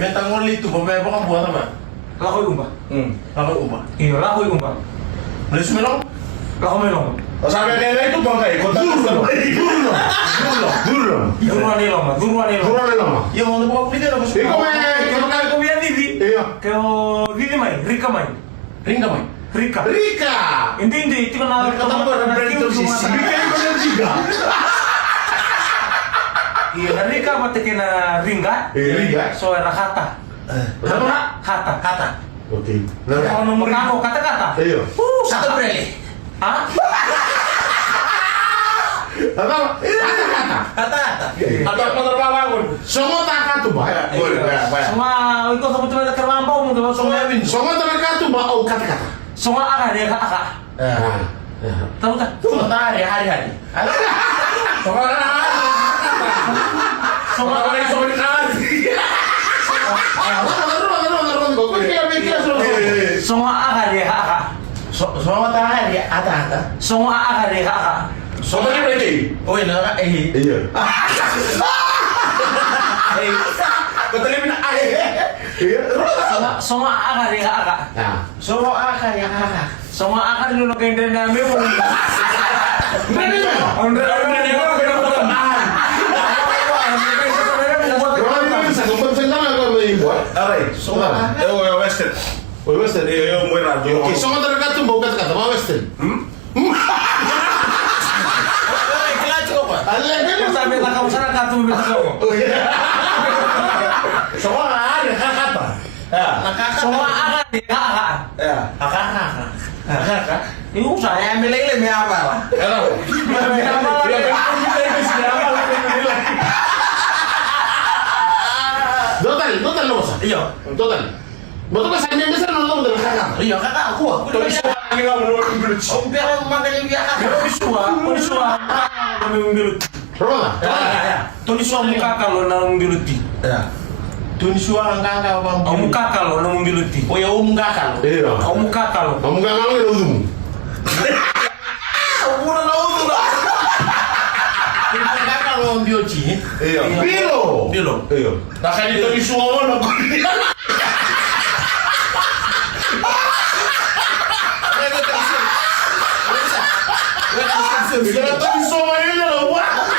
Metangol itu pemain apa buat apa? Lakoy umba. Lakoy ubah. Iya, lakoy umba. Beli sumelong? Lakoy melong. Sampai nenek itu bang kayak kota dulu. Duruan nilong. Ya mau buka beli dia apa sih? Ikaw kaya ko yan, Vivi. Iya. Kaya Vivi may, Rika may. Ring kamay. Rika. Rika. Hindi. Ito na Juga. Iya, na Rika mati na Ringa. Ringa. So, era Hata. Hata. Oke. Kalau nomor aku, kata-kata. Iya. Satu brele. Hah? Apa? Kata-kata. Kata-kata. Atau penerbangan. Semua tak tuh, Pak. Semua, ikaw sa mga nagkarwambaw mo, diba? Semua terkatu mau kata-kata. Semua dia kakak. Tahu tak? Hari. Semua Semua dia kakak. Semua matahari ata. Semua dia kakak. Semua ini berarti. Oh ini Iya. Betul ini Iya. Semua dia kakak. Nah. Semua akar ya kakak. Semua dulu kayak dari nabi mo. Western. Western. Muy raro. Oke, semua terkatu mau kata-kata mau Western. Sabi na kamu sana katu bibito ko. Semua ada kata. Semua dia kakak. Kakak. Ibu saya ambil lele me apa lah. Total lo sa. Iya. Total. Betul kan saya yang besar nonton dengan kakak. Iya kakak aku. Tapi semua ini nggak menurut bilut. Om biar makanya dia kakak. Polisua. Kami membilut. Berapa? Polisua muka kalau na membiluti. Ya. Tunisua ang kakak bang. Au muka kalau na membiluti. Oh ya kakak. Iya. Au muka kalau. Kamu nggak ngomong itu dulu. Udah tahu tuh lah. Kita kakak lo bioci. Iya. Bilo. Iya. Nah kan itu Tunisua mana? Kita Tunisua ini loh wah.